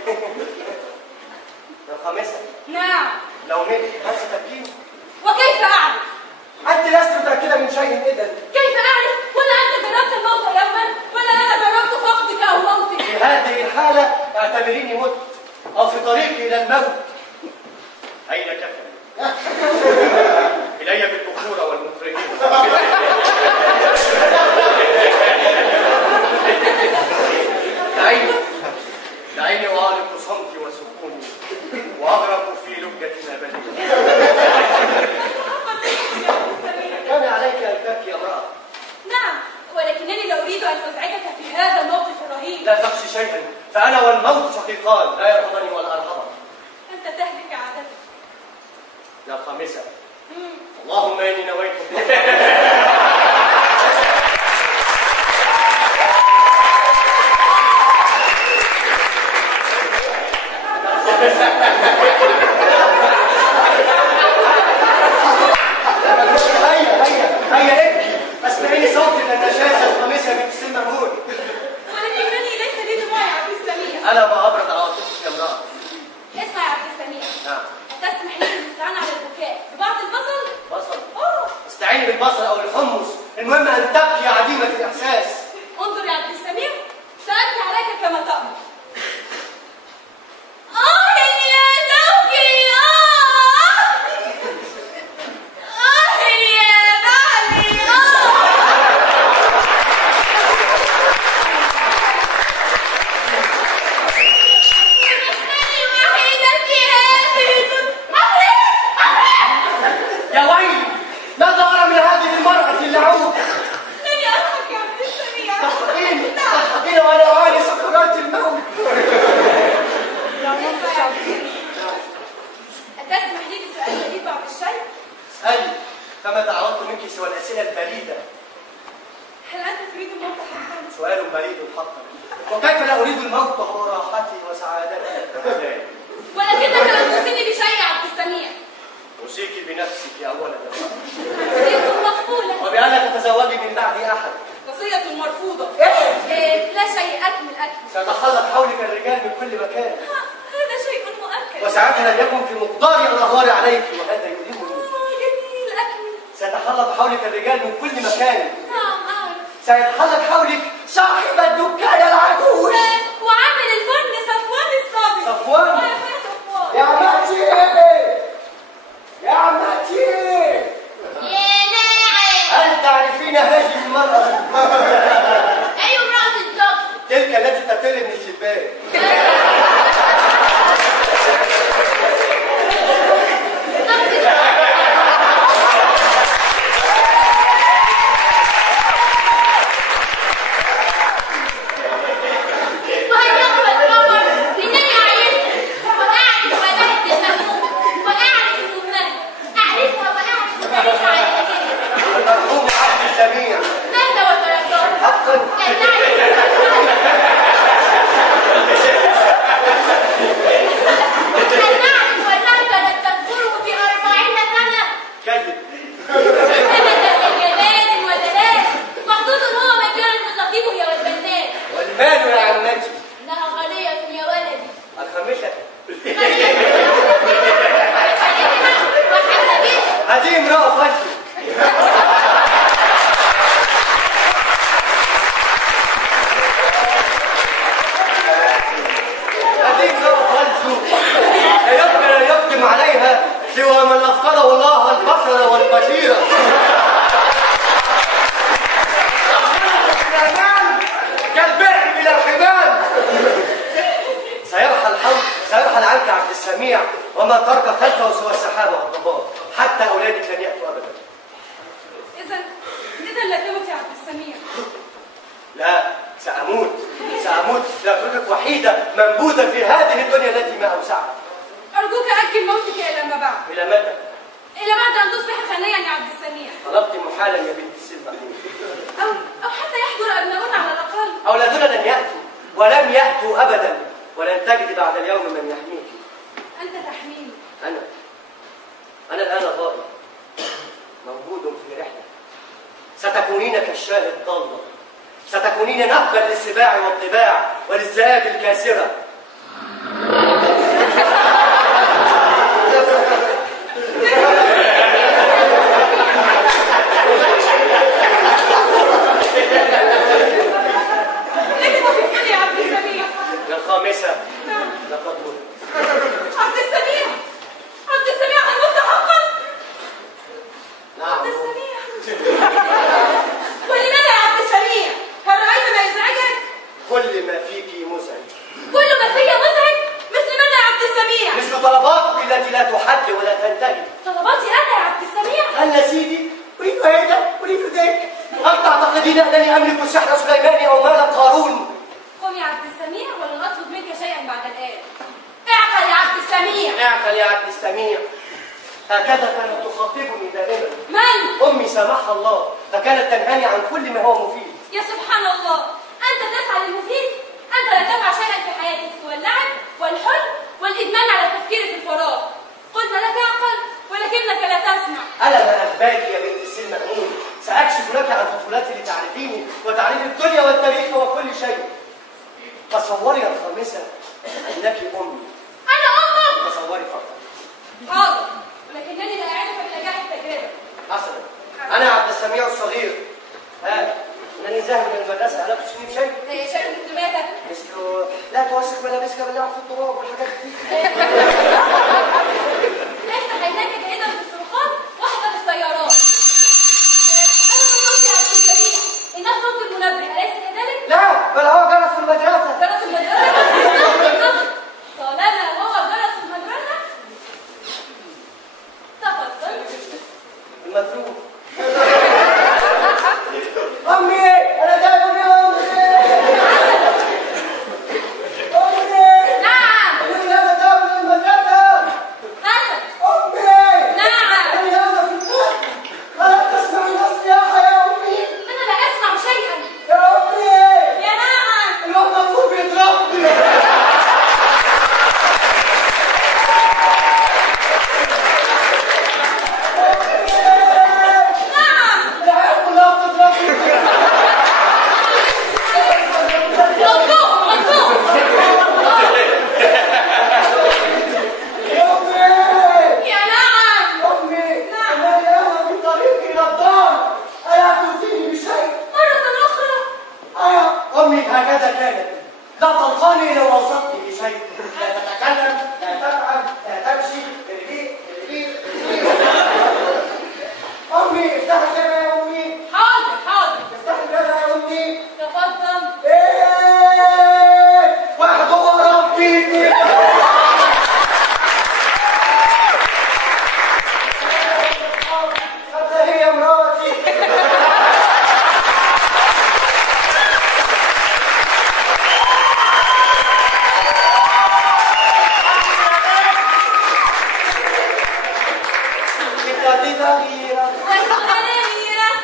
يا خامسة، نعم. لو مت هل ستبكين؟ وكيف أعرف؟ أنت لست متأكدة من شيء إذن. كيف أعرف؟ ولا أنت جربت الموت يوما ولا أنا جربت فقدك أو موتك. في هذه الحالة اعتبريني مت أو في طريقي إلى الموت. أين كفن؟ إلي بالبخور والمفرقين. دعيني وأعلق صمتي وسكوني وأغرق في لجة أبدية. كان عليك أن تبكي يا امرأة. نعم، ولكنني لا أريد أن أزعجك في هذا الموقف الرهيب. لا تخشي شيئا، فأنا والموت شقيقان لا يرحمني ولا أرحمك. أنت تهلك عادتك. يا خامسة، اللهم إني نويت هيا ابكي، اسمعيني صوتي من النشاز الخامسة بنت سلمون. ولكنني ليس لي دموع يا عبد السميع. أنا ما أبرد عاطفتك يا امرأة. اسمع يا عبد السميع. نعم. أتسمح لي بالاستعانة على البكاء ببعض البصل؟ بصل؟ استعيني بالبصل أو الحمص، المهم أن تبكي عديمة الإحساس. انظر يا عبد السميع، سأبكي عليك كما تأمر. يا زوجي. يا بعلي. يا ويلي، ماذا أرى من هذه المرأة اللعوب؟ لن أضحك يا عبد السميع. تريد الموت حقا؟ سؤال بريد حقا. وكيف لا أريد الموت هو راحتي وسعادتي؟ ولكنك لم توصني بشيء يا عبد السميع. أوصيك بنفسك أولا وصية مقبولة. وبألا تتزوجي من بعد أحد. وصية مرفوضة. لا شيء، أكمل. سيتحلق حولك الرجال من كل مكان. هذا شيء مؤكد. وساعتها لم يكن في مقداري أن أغار عليك، وهذا يؤلمني. جميل، أكمل. سيتحلق حولك الرجال من كل مكان. نعم أعرف. سيتحلق حولك صاحب الدكان العجوز وعامل الفرن صفوان الصابر. صفوان؟ يا عمتي يا عمتي. يا ناعم. هل تعرفين هذه المرأة؟ أي امرأة الضغط؟ تلك التي تطل من الشباك. هذه امرأة فاشلة. لا يقدم عليها سوى من أفقده الله البشر والبشيرة. كالبئر بلا حمام. سيرحل عنك عبد السميع وما ترك خلفه سوى السحابة والضباب، حتى أولادك لن يأتوا أبدا. إذا لا تموت يا عبد السميع. لا، سأموت. لأتركك وحيدة منبوذة في هذه الدنيا التي ما أوسعها. أرجوك أجل موتك إلى ما بعد. إلى متى؟ إلى بعد أن تصبح غنيا يا عبد السميع. طلبت محالا يا بنت السيد محمود. أو حتى يحضر أبناؤنا على الأقل. أولادنا لن يأتوا ولم يأتوا أبدا، ولن تجد بعد اليوم من يحميك. أنت تحميني. أنا الآن ضائع موجود في رحلة. ستكونين كالشاه الضالة، ستكونين نهبا للسباع والطباع وللذئاب الكاسرة. الخامسة لقد مت. عبد السميع هل مت حقا؟ نعم. عبد السميع. ولماذا يا عبد السميع؟ هل رأيت ما يزعجك؟ كل ما فيك مزعج. كل ما في مزعج؟ مثل ماذا يا عبد السميع؟ مثل طلباتك التي لا تحد ولا تنتهي. طلباتي أنا يا عبد السميع؟ هل نسيتي؟ أريد هذا، أريد ذاك. هل تعتقدين أنني أملك سحر سليمان أو مال قارون؟ قم يا عبد السميع ولن أطلب منك شيئا بعد الآن. اعقل يا عبد السميع. اعقل يا عبد السميع. هكذا كانت تخاطبني دائما. من؟ أمي سامحها الله، فكانت تنهاني عن كل ما هو مفيد. يا سبحان الله، أنت تسعى للمفيد؟ أنت لا تفعل شيئا في حياتك سوى اللعب والحلم والإدمان على التفكير في الفراغ. قلنا لك اعقل ولكنك لا تسمع. ألا ما أخباك يا بنت السن مأمون؟ سأكشف لك عن طفولتي لتعرفيني وتعرفي الدنيا والتاريخ وكل شيء. تصوري يا الخامسة أنك أمي. أنا أمك؟ تصوري فقط. حاضر، ولكنني لا أعرف بنجاح التجربة. حسنا، أنا عبد السميع الصغير. أنني ذاهب إلى المدرسة، ألا تسمي شيء؟ شيء مثل ماذا؟ مثل لا توسخ ملابسك باللعب في التراب والحاجات دي. افتح عينيك جيدا في الطرقات واحذر السيارات. هذا صوت يا عبد السميع، إنه صوت المنبه، أليس كذلك؟ لا، بل هو جرس في المدرسة. جرس المدرسة؟ طالما هو جرس المدرسة تفضل. المتروك. أمي، أنا جاي أمي. أمي. نعم. أمي، أنا جاي من المدرسة. حسن. أمي. أمي هكذا كانت، لا تلقاني لو أوصتني بشيء، لا تتكلم، لا تفعل، لا تمشي، البيت. أمي افتحي الباب يا أمي. حاضر حاضر. افتحي الباب يا أمي. تفضل. إيه واحد هو ربيني. حتى هي مراتي.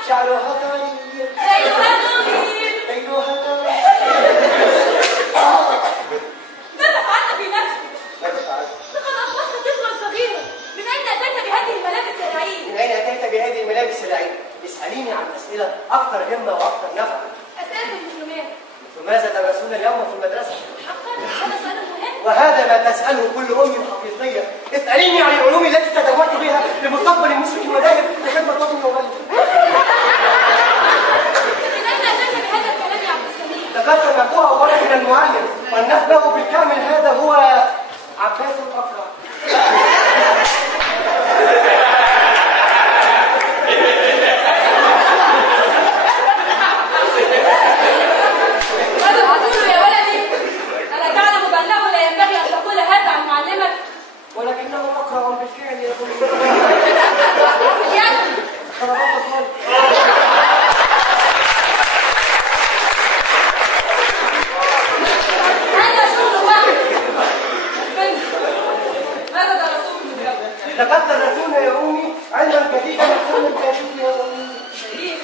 شعرها طويل زيها طويل. عينها طويل. ماذا فعلت في نفسك؟ ماذا فعلت؟ لقد أصبحت طفلا صغيرا. من أين أتيت بهذه الملابس الرعيل؟ من أين أتيت بهذه الملابس العين؟ اسأليني عن أسئلة أكثر همة وأكثر نفع. أسألكم مثل ماذا؟ مثل ماذا تدرسون اليوم في المدرسة؟ حقا هذا سؤال مهم. وهذا ما تسأله كل أم حقيقية. اسأليني عن العلوم التي تدورت بها لمستقبل المشرك المذاهب لخدمة وطني وبلدي. من أين أتيت بهذا الكلام يا عبد السميع؟ لقد سمعتها أولا من المعلم، والنبأ بالكامل هذا هو عباس الأقرع. ماذا تقول يا ولدي؟ ألا تعلم بأنه لا ينبغي أن تقول هذا عن معلمك؟ ولكنه أقرع بالفعل يا أبو يعني خربت خالص. هذا شغل واحد. ماذا درسوه اليوم؟ لقد درسونا يا أمي علما جديدا وفنا جديدا يا أمي. شريف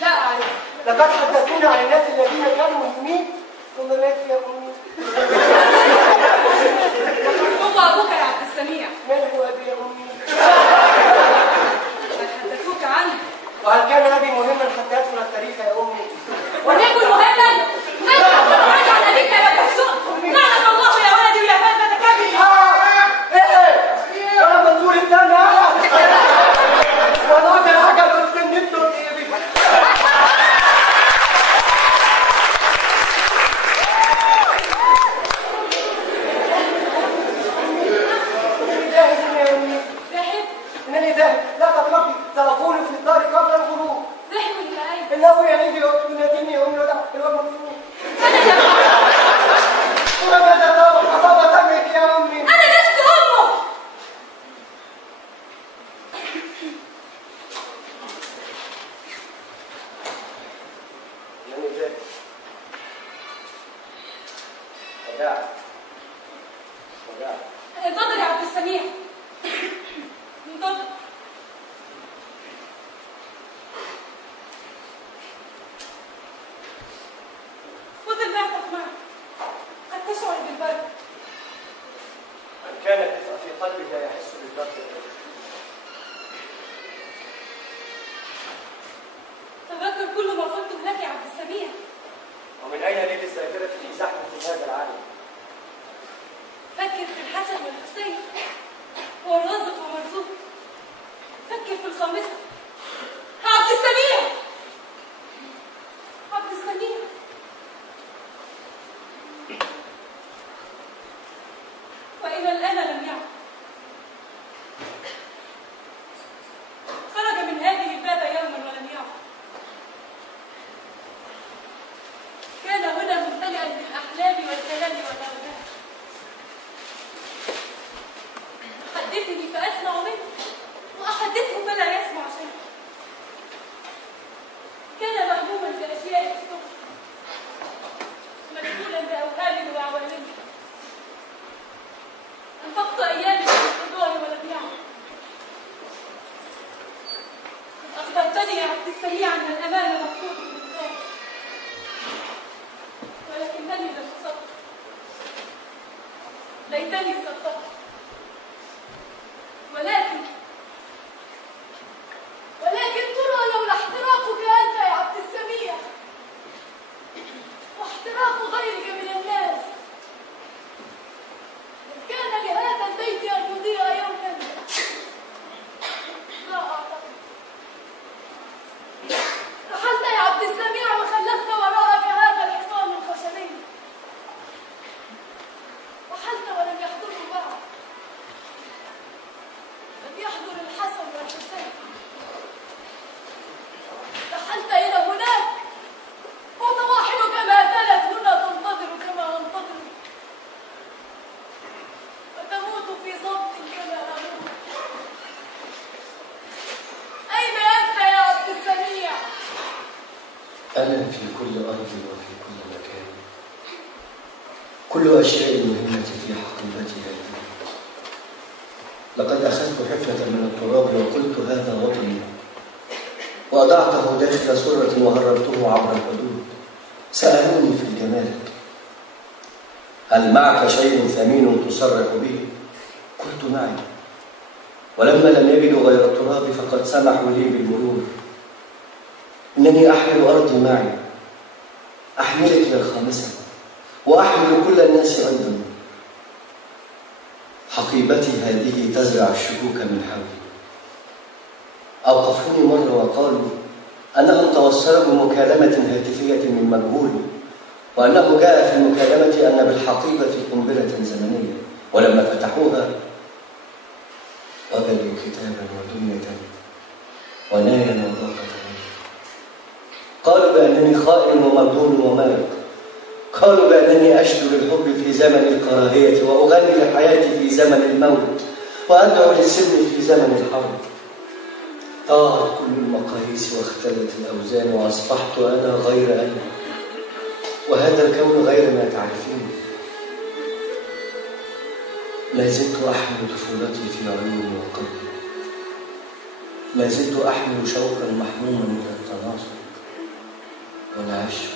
لا أعرف. لقد حدثونا عن الناس الذين كانوا مهمين ثم ماتوا يا أمي. هو أبوك يا عبد السميع. من هو أبي يا أمي؟ قد حدثوك عنه. وهل كان أبي مهما حتى يدخل التاريخ يا أمي؟ وليكن مهما. ماذا تقول عن أبيك يا بحسون؟ لعنك الله يا ولدي ويا فاتك كبري. إيه؟ أنا منظور الثاني أنا. وضعت العجل واستنيت له إيه. ذهب. إنني ذاهب، لا تقلقي، سأكون في الدار قبل الغروب. ذهب إلى أين؟ إنه يليني يناديني يوم الوداع المجنون. أنا جمعت. وماذا أصاب سمعك يا أمي؟ أنا لست أمه. إنني ذاهب. وداع. انتظر يا عبد السميع. انتظر. خذ المعطف معك. قد تشعر بالبرد. من كان الدفء في قلبه لا يحس بالبرد. تذكر كل ما قلته لك يا عبد السميع. ومن أين لي الذاكرة في زحمة هذا العالم؟ فكر في الحسن والحسين والرازق ومرزوق. فكر في الخامسة. عبد السميع. عبد السميع. وإلى الآن لم يعد. خرج من هذه الباب يوما ولم يعد. كان هنا ممتلئا بالأحلام والكلام والأوهام. حدثني فأسمع منه وأحدثه فلا يسمع شيء. كان مهموما بأشياء السوء، مشغولا بأوهام وعوالم. أنفقت أيامي في الحضور ولم يعد. أخبرتني يا عبد السميع أن الأمان مفقود بالإنسان، ولكنني لم أصدق. ليتني صدقت. ولكن ترى لولا احتراقك أنت يا عبد السميع واحتراق غيرك من الناس كان لهذا البيت أن يضيء يوما. لا أعتقد. رحلت يا عبد السميع وخلفت وراءك هذا الحصار في كل أرض وفي كل مكان. كل أشياء المهمة في حقيبتها. لقد أخذت حفنة من التراب وقلت هذا وطني، وأضعته داخل سرة وهربته عبر الحدود. سألوني في الجمال: هل معك شيء ثمين تصرح به؟ قلت معي. ولما لم يجدوا غير التراب فقد سمحوا لي بالمرور. إنني أحمل أرضي معي، أحملك للخامسة، وأحمل كل الناس أيضا. حقيبتي هذه تزرع الشكوك من حولي. أوقفوني مرة وقالوا أنهم توصلوا بمكالمة هاتفية من مجهول، وأنه جاء في المكالمة أن بالحقيبة قنبلة زمنية، ولما فتحوها وجدوا كتابا ودنيا ونايا وضاقة. قالوا بأنني خائن ومردود ومارق. قالوا بأنني أشدو للحب في زمن الكراهية، وأغني لحياتي في زمن الموت، وأدعو للسلم في زمن الحرب. طارت كل المقاييس واختلت الأوزان، وأصبحت أنا غير أنا، وهذا الكون غير ما تعرفين. لا زلت أحمل طفولتي في عيوني وقلبي، لا زلت أحمل شوقا محموما إلى التناصر والعشق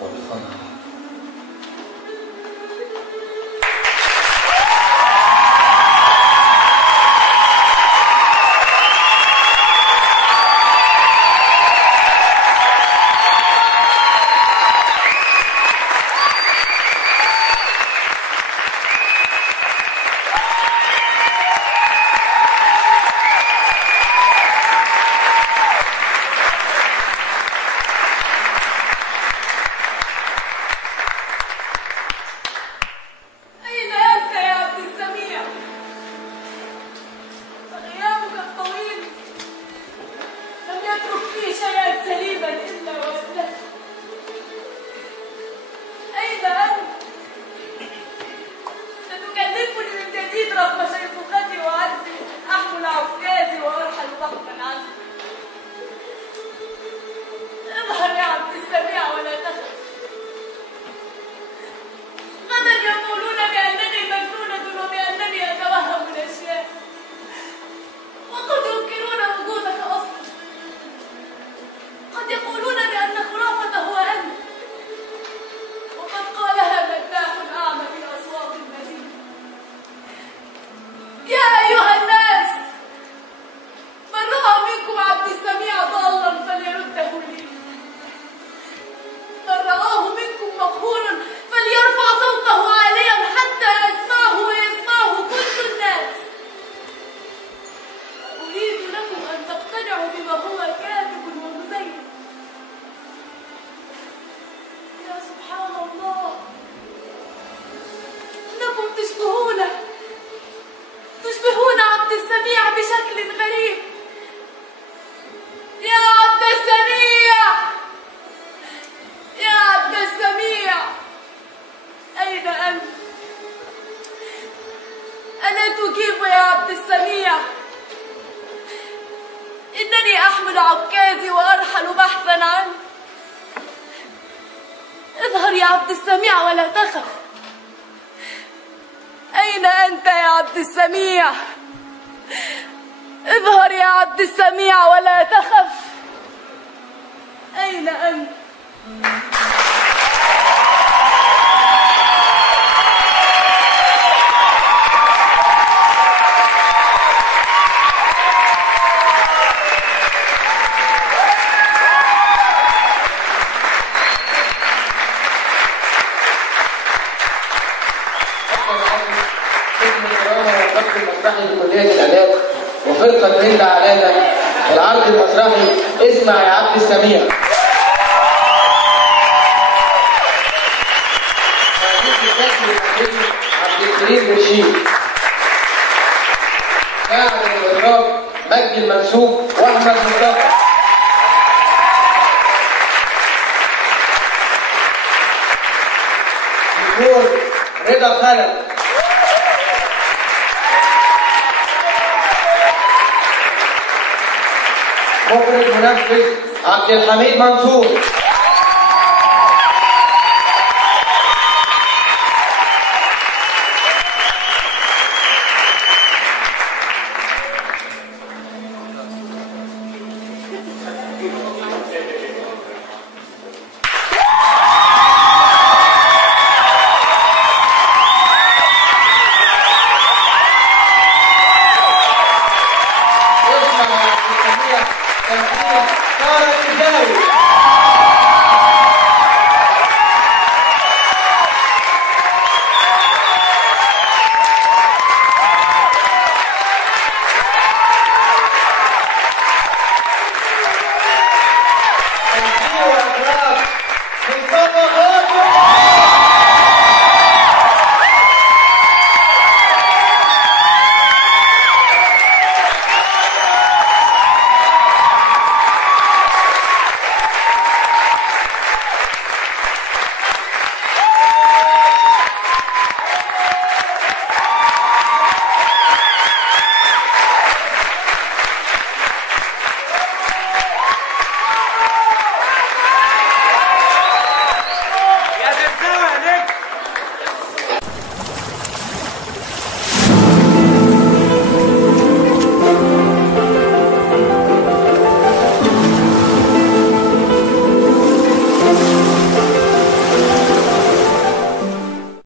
والفرح. اظهر يا عبد السميع ولا تخف. أين أنت؟ وفرقة الهند علانة العرض المسرحي اسمع يا عبد السميع. عبد الكريم رشيد. قاعد الإخراج مجدي المنسوب وأحمد مصطفى. دكتور رضا خلف. مخرج منفذ عبد الحميد منصور.